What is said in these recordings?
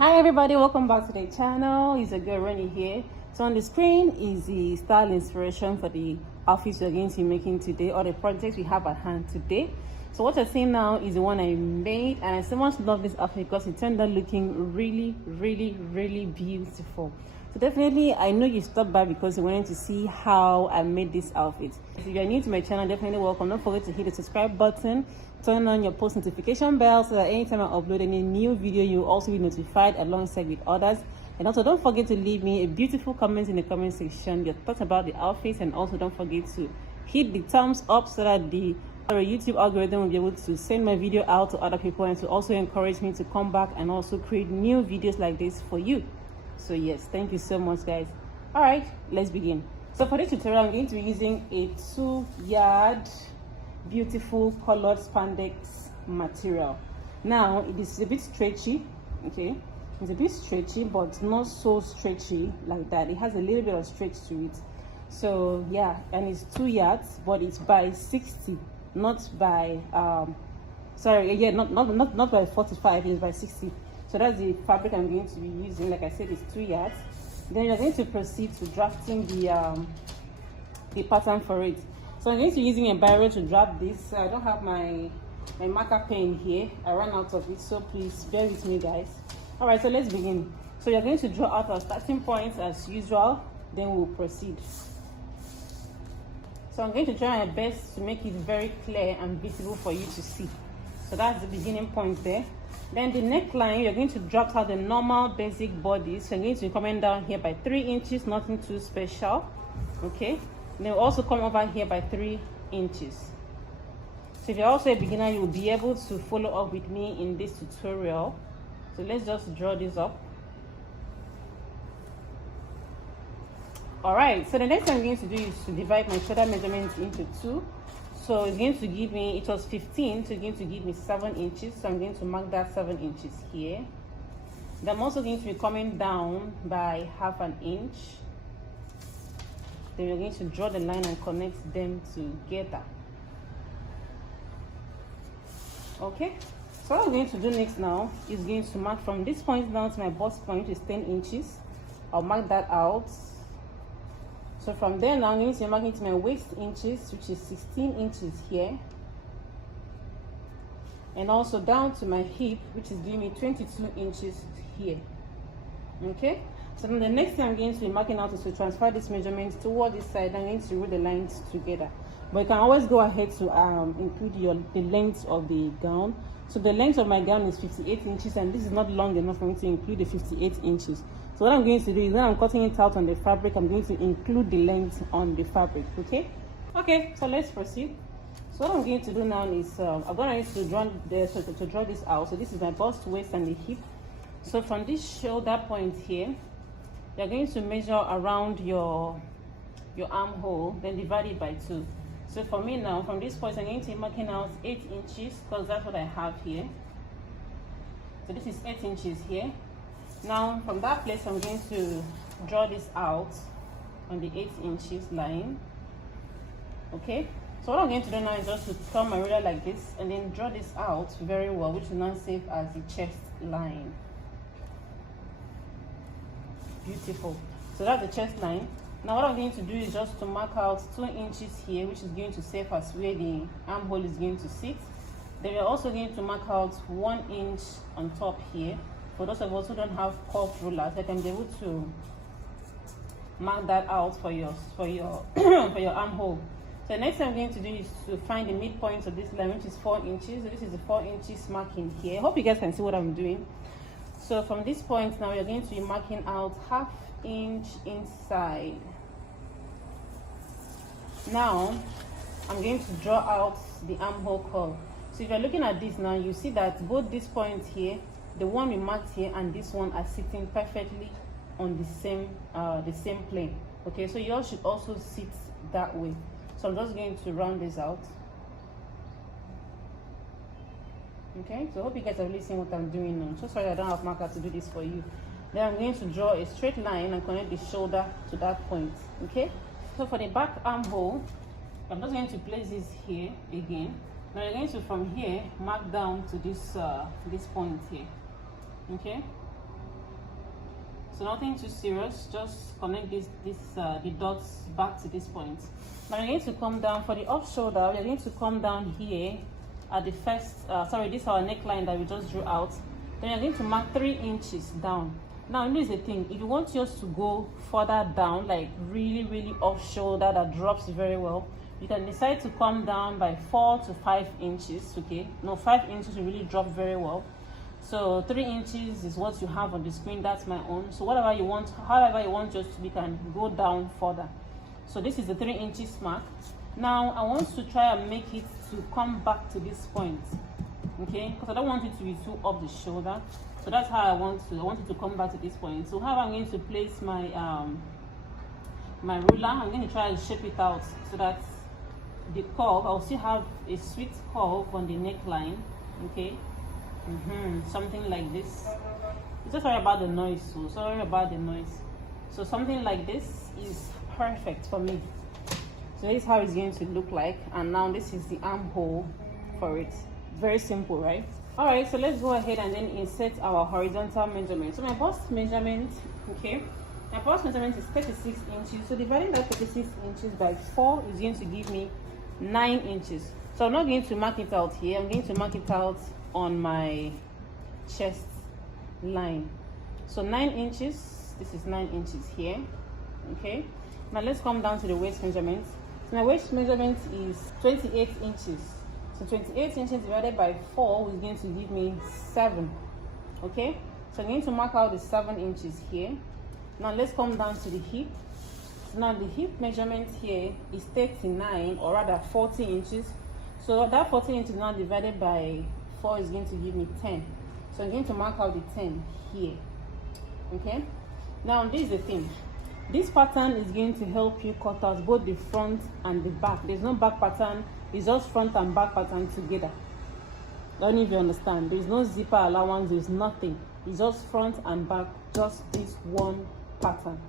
Hi everybody, welcome back to the channel. It's a girl Ronnie here. So on the screen is the style inspiration for the outfits we're going to be making today, or the project we have at hand today. So what you're seeing now is the one I made, and I so much love this outfit because it turned out looking really beautiful. So definitely I know you stopped by because you wanted to see how I made this outfit. If you're new to my channel, definitely welcome. Don't forget to hit the subscribe button, turn on your post notification bell so that anytime I upload any new video, you'll also be notified alongside with others. And also don't forget to leave me a beautiful comment in the comment section, your thoughts about the outfits, and also don't forget to hit the thumbs up so that the YouTube algorithm will be able to send my video out to other people, and to also encourage me to come back and also create new videos like this for you. So yes, thank you so much guys. All right, let's begin. So for this tutorial, I'm going to be using a 2-yard beautiful colored spandex material. Now it is a bit stretchy, okay? It's a bit stretchy, but not so stretchy like that. It has a little bit of stretch to it. So yeah, and it's 2 yards, but it's by 60, not by not by 45, it's by 60. So that's the fabric I'm going to be using. Like I said, it's 2 yards. Then you're going to proceed to drafting the pattern for it. So I'm going to be using a biro to draft this. I don't have my marker pen here. I ran out of it, so please bear with me guys. All right, so let's begin. So you're going to draw out our starting points as usual, then we'll proceed. So I'm going to try my best to make it very clear and visible for you to see. So that's the beginning point there. Then the neckline, you're going to draft out the normal basic body. So you're going to be coming down here by 3 inches, nothing too special, okay? Then we'll also come over here by 3 inches. So if you're also a beginner, you will be able to follow up with me in this tutorial. So let's just draw this up. All right, so the next thing I'm going to do is to divide my shoulder measurements into 2. So it's going to give me, it was 15, so it's going to give me 7 inches. So I'm going to mark that 7 inches here. Then I'm also going to be coming down by ½ an inch. Then we're going to draw the line and connect them together. Okay, so what I'm going to do next now is going to mark from this point down to my bust point, which is 10 inches. I'll mark that out. So from there now I'm going to be marking to my waist inches, which is 16 inches here. And also down to my hip, which is giving me 22 inches here. Okay, so then the next thing I'm going to be marking out is to transfer this measurement toward this side. I'm going to roll the lines together. But you can always go ahead to include the length of the gown. So the length of my gown is 58 inches, and this is not long enough for me to include the 58 inches. So what I'm going to do is when I'm cutting it out on the fabric, I'm going to include the length on the fabric, okay? Okay, so let's proceed. So what I'm going to do now is I'm going to draw this out. So this is my bust, waist, and the hip. So from this shoulder point here, you're going to measure around your armhole, then divide it by 2. So for me now, from this point, I'm going to be marking out 8 inches because that's what I have here. So this is 8 inches here. Now from that place, I'm going to draw this out on the 8 inches line. Okay, so what I'm going to do now is just to turn my ruler like this and then draw this out very well, which will now serve as the chest line. Beautiful. So that's the chest line. Now what I'm going to do is just to mark out 2 inches here, which is going to serve as where the armhole is going to sit. Then we're also going to mark out 1 inch on top here. For those of us who don't have curved rulers, I can be able to mark that out for your for your armhole. So the next thing I'm going to do is to find the midpoint of this line, which is 4 inches. So this is the 4 inches marking here. I hope you guys can see what I'm doing. So from this point now, we're going to be marking out ½ inch inside. Now I'm going to draw out the armhole curve. So if you're looking at this now, you see that both these points here, the one we marked here and this one, are sitting perfectly on the same plane. Okay, so yours should also sit that way. So I'm just going to round this out. Okay, so I hope you guys are really seeing what I'm doing now. So sorry I don't have marker to do this for you. Then I'm going to draw a straight line and connect the shoulder to that point. Okay, so for the back armhole, I'm just going to place this here again. Now you're going to, from here, mark down to this this point here. Okay, So nothing too serious, just connect the dots back to this point. Now you're going to come down for the off shoulder. You're going to come down here at the first this is our neckline that we just drew out. Then you're going to mark 3 inches down. Now here's the thing, if you want yours to go further down, like really off shoulder that drops very well, you can decide to come down by 4 to 5 inches. Okay, no, 5 inches will really drop very well. So 3 inches is what you have on the screen. That's my own. So whatever you want, however you want yours to be, can go down further. So this is the 3 inches mark. Now I want to try and make it to come back to this point, okay, because I don't want it to be too up the shoulder. So that's how I want it to come back to this point. So how I'm going to place my my ruler, I'm going to try and shape it out so that the curve, I'll still have a sweet curve on the neckline, okay. Something like this. Just sorry about the noise, so sorry about the noise. So something like this is perfect for me. So this is how it's going to look like, and now this is the armhole for it. Very simple, right? All right, so let's go ahead and then insert our horizontal measurement. So my bust measurement, okay, my bust measurement is 36 inches. So dividing that 36 inches by 4 is going to give me 9 inches. So I'm not going to mark it out here. I'm going to mark it out on my chest line. So 9 inches, this is 9 inches here, okay. Now let's come down to the waist measurement. So my waist measurement is 28 inches. So 28 inches divided by 4 is going to give me 7, okay. So I'm going to mark out the 7 inches here. Now let's come down to the hip. So now the hip measurement here is 39, or rather 40 inches. So that 40 inches now divided by 4 is going to give me 10. So I'm going to mark out the 10 here, okay. Now this is the thing, this pattern is going to help you cut out both the front and the back. There's no back pattern, it's just front and back pattern together. I don't know if you understand. There's no zipper allowance, there's nothing, it's just front and back, just this one pattern.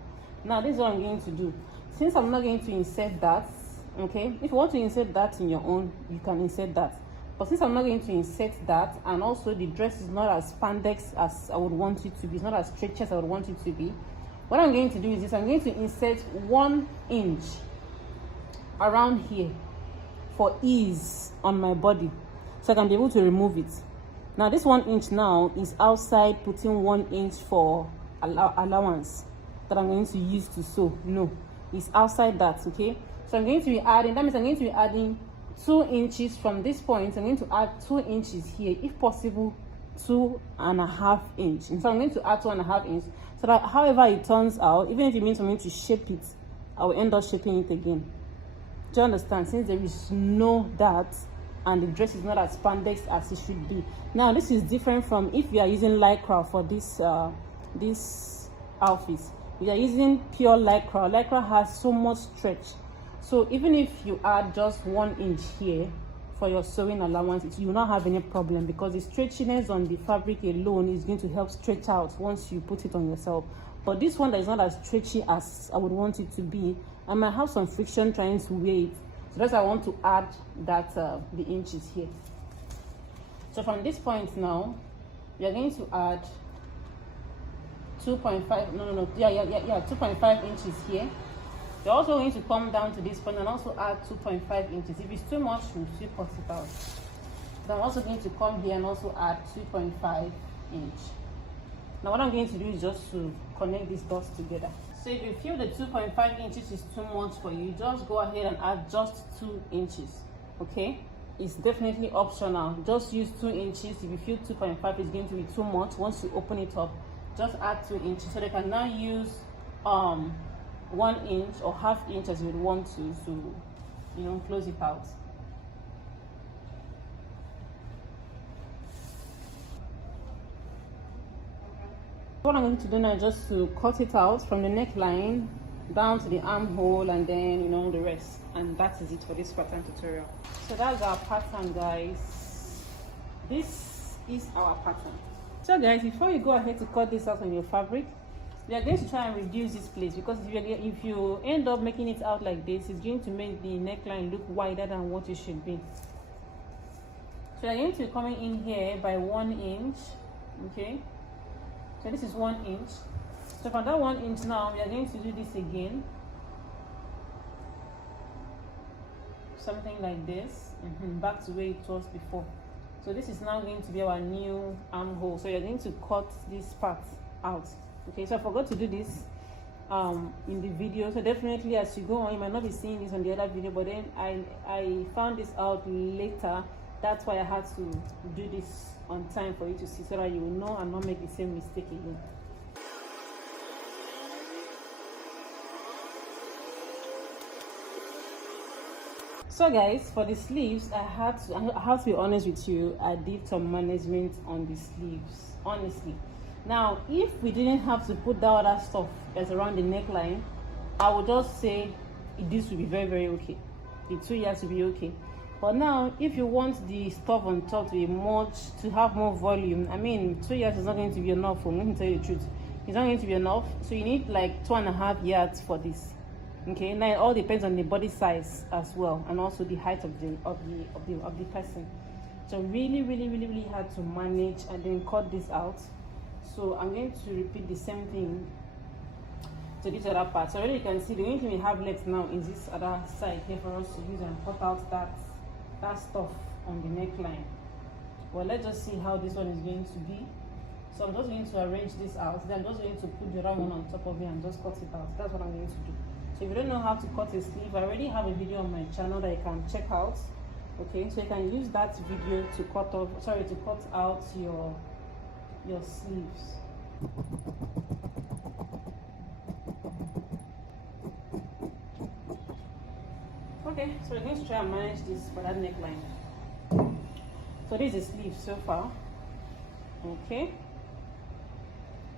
Now this is what I'm going to do. Since I'm not going to insert that, okay, if you want to insert that in your own, you can insert that. But since I'm not going to insert that, and also the dress is not as spandex as I would want it to be, it's not as stretchy as I would want it to be, what I'm going to do is this: I'm going to insert 1 inch around here for ease on my body, so I can be able to remove it. Now this 1 inch now is outside putting 1 inch for allowance that I'm going to use to sew. No, it's outside that, okay. So I'm going to be adding, that means I'm going to be adding 2 inches from this point. I'm going to add 2 inches here, if possible 2.5 inches. So I'm going to add 2.5 inches, so that however it turns out, even if it means I'm going to shape it, I will end up shaping it again. Do you understand? Since there is no that, and the dress is not as spandex as it should be. Now this is different from if you are using lycra for this this outfit. If you are using pure lycra, lycra has so much stretch. So even if you add just 1 inch here for your sewing allowance, you will not have any problem, because the stretchiness on the fabric alone is going to help stretch out once you put it on yourself. But this one that is not as stretchy as I would want it to be, I might have some friction trying to wear it. So that's why I want to add that the inches here. So from this point now, we are going to add 2.5 2.5 inches here. You're also going to come down to this point and also add 2.5 inches. If it's too much, we'll still cut it out. Then I'm also going to come here and also add 2.5 inch. Now what I'm going to do is just to connect these dots together. So if you feel the 2.5 inches is too much for you, just go ahead and add just 2 inches, okay? It's definitely optional. Just use 2 inches. If you feel 2.5 is going to be too much, once you open it up, just add 2 inches. So they can now use 1 inch or ½ inch as you would want to close it out. What I'm going to do now is just to cut it out from the neckline down to the armhole, and then the rest, and that is it for this pattern tutorial. So that's our pattern, guys. This is our pattern. So guys, before you go ahead to cut this out on your fabric, we are going to try and reduce this place, because if you end up making it out like this, it's going to make the neckline look wider than what it should be. So I'm going to be coming in here by 1 inch, okay. So this is 1 inch. So for that 1 inch now, we are going to do this again. Something like this, back to where it was before. So this is now going to be our new armhole. So you're going to cut this part out. Okay, so I forgot to do this in the video, so definitely as you go on, you might not be seeing this on the other video, but then I found this out later. That's why I had to do this on time for you to see, so that you will know and not make the same mistake again. So guys, for the sleeves, I have to be honest with you, I did some management on the sleeves, honestly. Now if we didn't have to put that other stuff that's around the neckline, I would just say this would be very okay. The 2 years will be okay. But now if you want the stuff on top to be to have more volume, I mean 2 years is not going to be enough. I'm going to tell you the truth, it's not going to be enough. So you need like 2.5 yards for this. Okay, now it all depends on the body size as well, and also the height of the person. So really hard to manage and then cut this out. So I'm going to repeat the same thing to this other part. So already you can see the only thing we have left now is this other side here for us to use and cut out that stuff on the neckline. Well, let's just see how this one is going to be. So I'm just going to arrange this out, then I'm just going to put the other one on top of it and just cut it out. That's what I'm going to do. So if you don't know how to cut a sleeve, I already have a video on my channel that you can check out. Okay, so you can use that video to cut out your sleeves. Okay, so we're going to try and manage this for that neckline. So this is sleeve so far. Okay,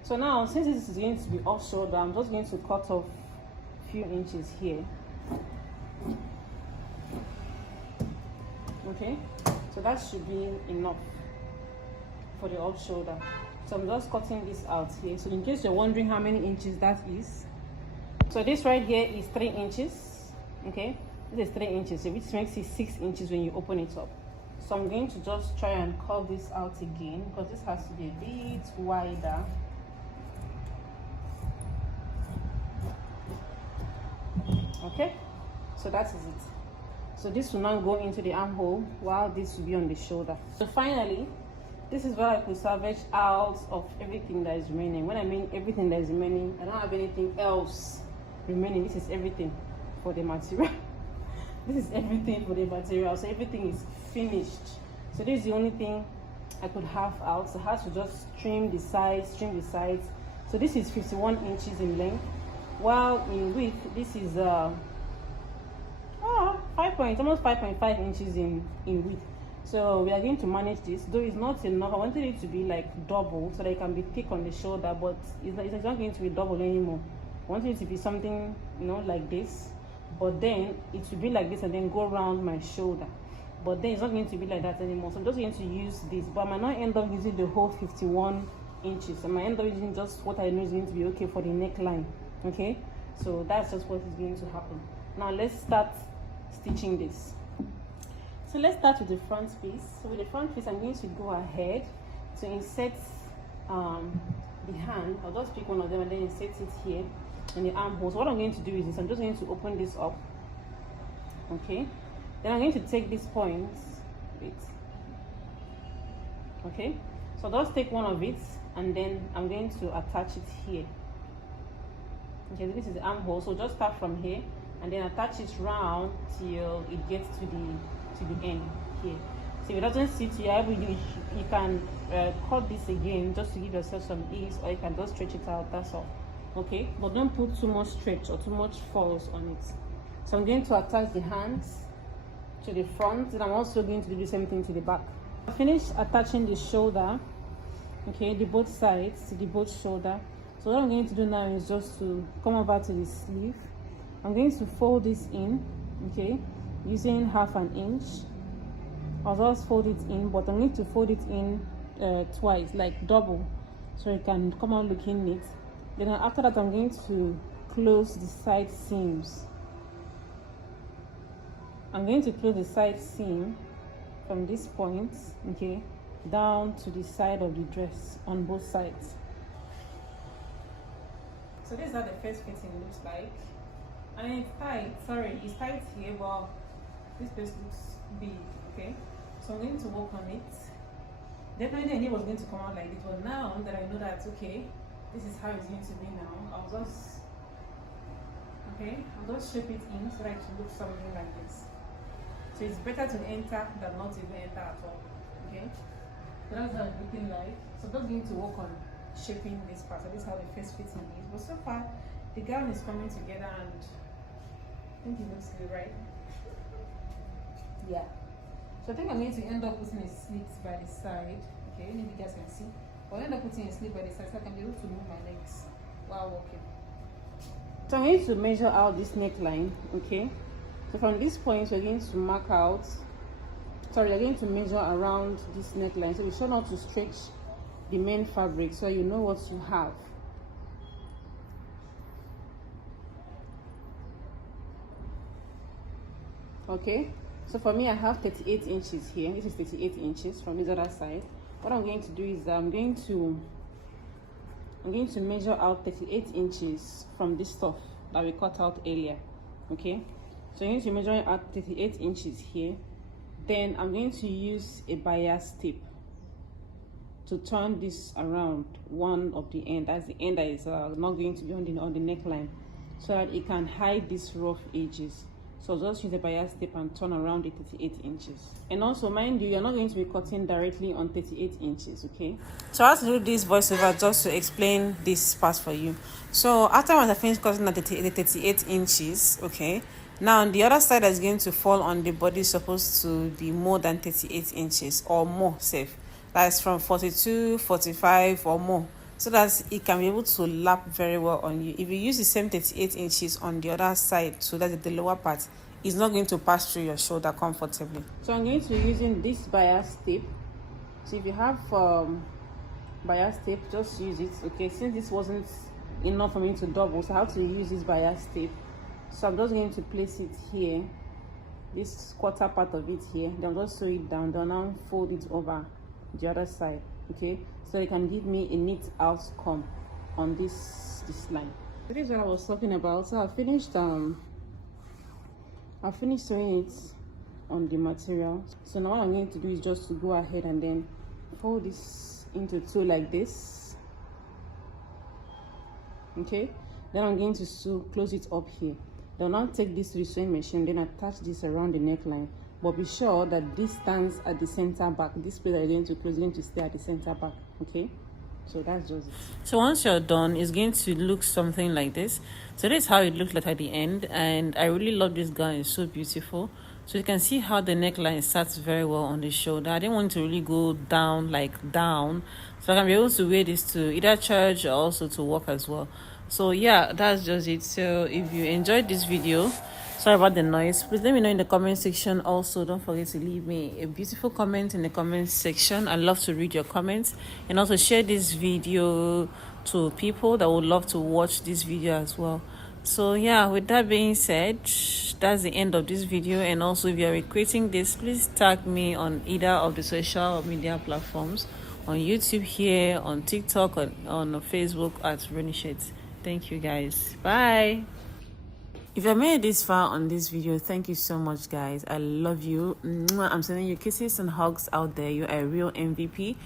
so now since this is going to be off shoulder, I'm just going to cut off a few inches here. Okay, so that should be enough for the off shoulder. So I'm just cutting this out here. So in case you're wondering how many inches that is, so this right here is 3 inches. Okay, this is 3 inches, which makes it 6 inches when you open it up. So I'm going to just try and curve this out again, because this has to be a bit wider. Okay, so that is it. So this will now go into the armhole, while this will be on the shoulder. So finally, this is what I could salvage out of everything that is remaining. When I mean everything that is remaining, I don't have anything else remaining. This is everything for the material. This is everything for the material. So everything is finished. So this is the only thing I could have out. So I have to just trim the sides, So this is 51 inches in length, while in width this is almost 5.5 inches in width. So we are going to manage this, though it's not enough. I wanted it to be like double so that it can be thick on the shoulder, but it's not going to be double anymore. I wanted it to be something, you know, like this, but then it will be like this and then go around my shoulder. But then it's not going to be like that anymore. So I'm just going to use this, but I might not end up using the whole 51 inches. I might end up using just what I know is going to be okay for the neckline. Okay, so that's just what is going to happen. Now let's start stitching this. So let's start with the front piece. So with the front piece, I'm going to go ahead to insert the hand. I'll just pick one of them and then insert it here in the armhole. So what I'm going to do is this. I'm just going to open this up. Okay, then I'm going to take these points. Okay, so I'll just take one of it and then I'm going to attach it here. Okay, so this is the armhole. So just start from here and then attach it round till it gets to the end here. So if it doesn't sit here, you can cut this again just to give yourself some ease, or you can just stretch it out. That's all. Okay, but don't put too much stretch or too much force on it. So I'm going to attach the hands to the front, and I'm also going to do the same thing to the back. I finished attaching the shoulder, okay, the both sides to the both shoulder. So what I'm going to do now is just to come over to the sleeve. I'm going to fold this in, okay, using 1/2 inch. I'll just fold it in, but I'm going to fold it in twice, like double, so it can come out looking neat. Then after that, I'm going to close the side seams. I'm going to close the side seam from this point, okay, down to the side of the dress on both sides. So this is how the first fitting looks like. And it's tight, sorry, it's tight here, but this place looks big, okay? So I'm going to work on it. Definitely I knew it was going to come out like this, but now that I know that, okay, this is how it's going to be now, I'll just shape it in so that it will look something like this. So it's better to enter than not even enter at all, okay? So that's how it's looking like. So I'm just going to work on shaping this part. So this is how the first fitting is. But so far, the gown is coming together and I think it looks good, right? Yeah. So I think I'm going to end up putting a slit by the side. Okay, maybe you guys can see. I'll end up putting a slit by the side so I can be able to move my legs while walking. So I'm going to measure out this neckline, okay? So from this point, we're going to mark out, we're going to measure around this neckline. So be sure not to stretch the main fabric so you know what you have. Okay, so for me, I have 38 inches here. This is 38 inches from this other side. What I'm going to do is I'm going to measure out 38 inches from this stuff that we cut out earlier. Okay, so I'm going to measure out 38 inches here. Then I'm going to use a bias tape to turn this around one of the end. That's the end that is not going to be on the neckline, so that it can hide these rough edges. So just use the bias tape and turn around the 38 inches. And also, mind you, you're not going to be cutting directly on 38 inches, okay? So I have to do this voiceover just to explain this part for you. So after I finish cutting at the 38 inches, okay, now the other side is going to fall on the body is supposed to be more than 38 inches or more safe. That's from 42, 45 or more, so that it can be able to lap very well on you. If you use the same 38 inches on the other side, so that the lower part is not going to pass through your shoulder comfortably. So I'm going to be using this bias tape. So if you have bias tape, just use it, okay? Since this wasn't enough for me to double, so I have to use this bias tape. So I'm just going to place it here, this quarter part of it here, then I'll just sew it down, then I'll fold it over the other side, okay, so it can give me a neat outcome on this line. So this is what I was talking about. So I finished sewing it on the material. So now what I'm going to do is just to go ahead and then fold this into two like this, okay. Then I'm going to close it up here. Then I'll take this to the sewing machine, then attach this around the neckline. But be sure that this stands at the center back. This place that you're going to close is going to stay at the center back, okay? So that's just it. So once you're done, it's going to look something like this. So this is how it looks like at the end, and I really love this gown. It's so beautiful. So you can see how the neckline starts very well on the shoulder. I didn't want to really go down, so I can be able to wear this to either church or also to work as well. So yeah, that's just it. So if you enjoyed this video, sorry about the noise, please let me know in the comment section. Also, don't forget to leave me a beautiful comment in the comment section. I love to read your comments, and also share this video to people that would love to watch this video as well. So yeah, with that being said, that's the end of this video. And also, if you are recreating this, please tag me on either of the social media platforms, on YouTube here, on TikTok, on Facebook at Renishit. Thank you guys. Bye. If you made it this far on this video, thank you so much, guys. I love you. I'm sending you kisses and hugs out there. You're a real MVP,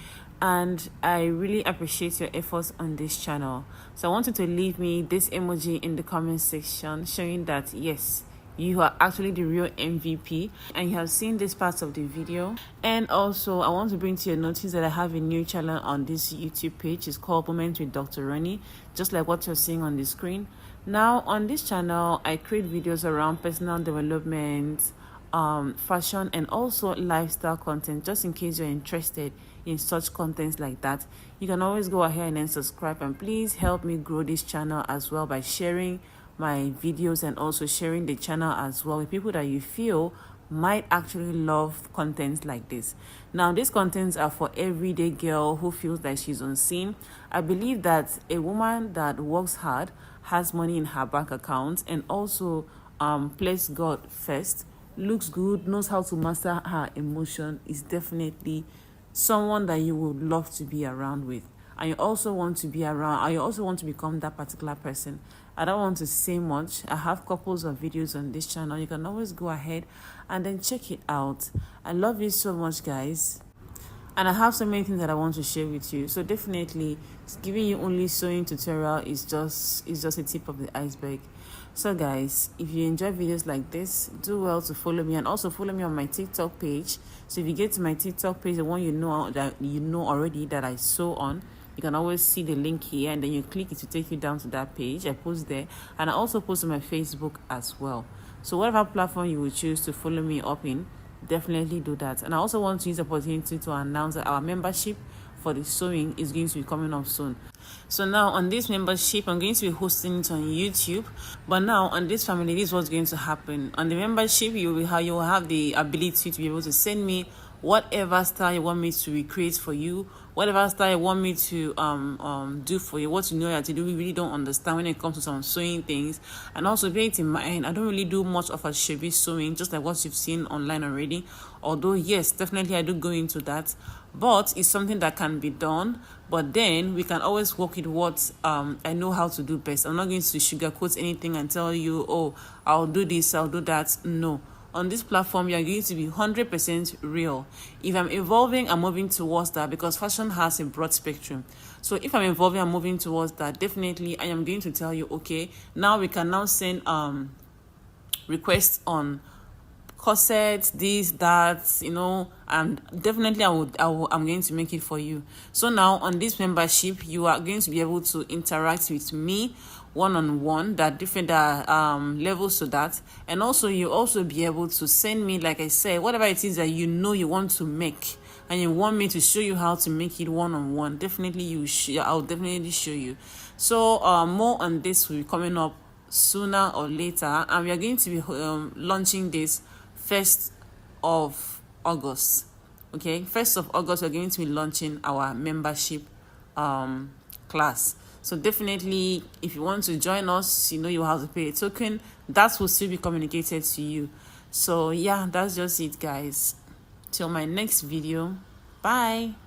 and I really appreciate your efforts on this channel. So I want you to leave me this emoji in the comment section showing that yes, you are actually the real MVP and you have seen this part of the video. And also, I want to bring to your notice that I have a new channel on this YouTube page. It's called Moments with Dr. Ronnie, just like what you're seeing on the screen. Now, on this channel, I create videos around personal development, fashion, and also lifestyle content. Just in case you're interested in such contents like that, you can always go ahead and then subscribe, and please help me grow this channel as well by sharing my videos and also sharing the channel as well with people that you feel might actually love contents like this. Now, these contents are for everyday girl who feels like she's unseen. I believe that a woman that works hard, has money in her bank account, and also places God first, looks good, knows how to master her emotion, is definitely someone that you would love to be around with. and you also want to be around, and you also want to become that particular person. I don't want to say much. I have couples of videos on this channel. You can always go ahead and then check it out. I love you so much, guys. And I have so many things that I want to share with you. So definitely giving you only sewing tutorial is just a tip of the iceberg. So guys, if you enjoy videos like this, do well to follow me, and also follow me on my TikTok page. So if you get to my TikTok page, the one that you know already that I sew on, you can always see the link here, and then you click it to take you down to that page. I post there, and I also post on my Facebook as well. So whatever platform you will choose to follow me up in, definitely do that. And I also want to use the opportunity to announce that our membership for the sewing is going to be coming up soon. So now on this membership, I'm going to be hosting it on YouTube. But now on this family, this is what's going to happen. On the membership, you will have the ability to be able to send me whatever style you want me to recreate for you, whatever style you want me to do for you, what you know how to do. We really don't understand when it comes to some sewing things. And also bear it in mind, I don't really do much of a shabby sewing, just like what you've seen online already. Although yes, definitely I do go into that, but it's something that can be done. But then we can always work with what I know how to do best. I'm not going to sugarcoat anything and tell you, oh, I'll do this, I'll do that. No. On this platform, you're going to be 100% real. If I'm evolving, I'm moving towards that, because fashion has a broad spectrum. So if I'm evolving, I'm moving towards that, definitely I am going to tell you, okay, now we can now send requests on corsets, this, that, and definitely I'm going to make it for you. So now on this membership, you are going to be able to interact with me one-on-one. There are different levels to that, and also you also be able to send me, like I said, whatever it is that you want to make and you want me to show you how to make it one-on-one. Definitely I'll definitely show you. So more on this will be coming up sooner or later, and we are going to be launching this 1st of August. Okay, 1st of August, we're going to be launching our membership class. So definitely, if you want to join us, you have to pay a token. That will still be communicated to you. So yeah, that's just it, guys. Till my next video. Bye.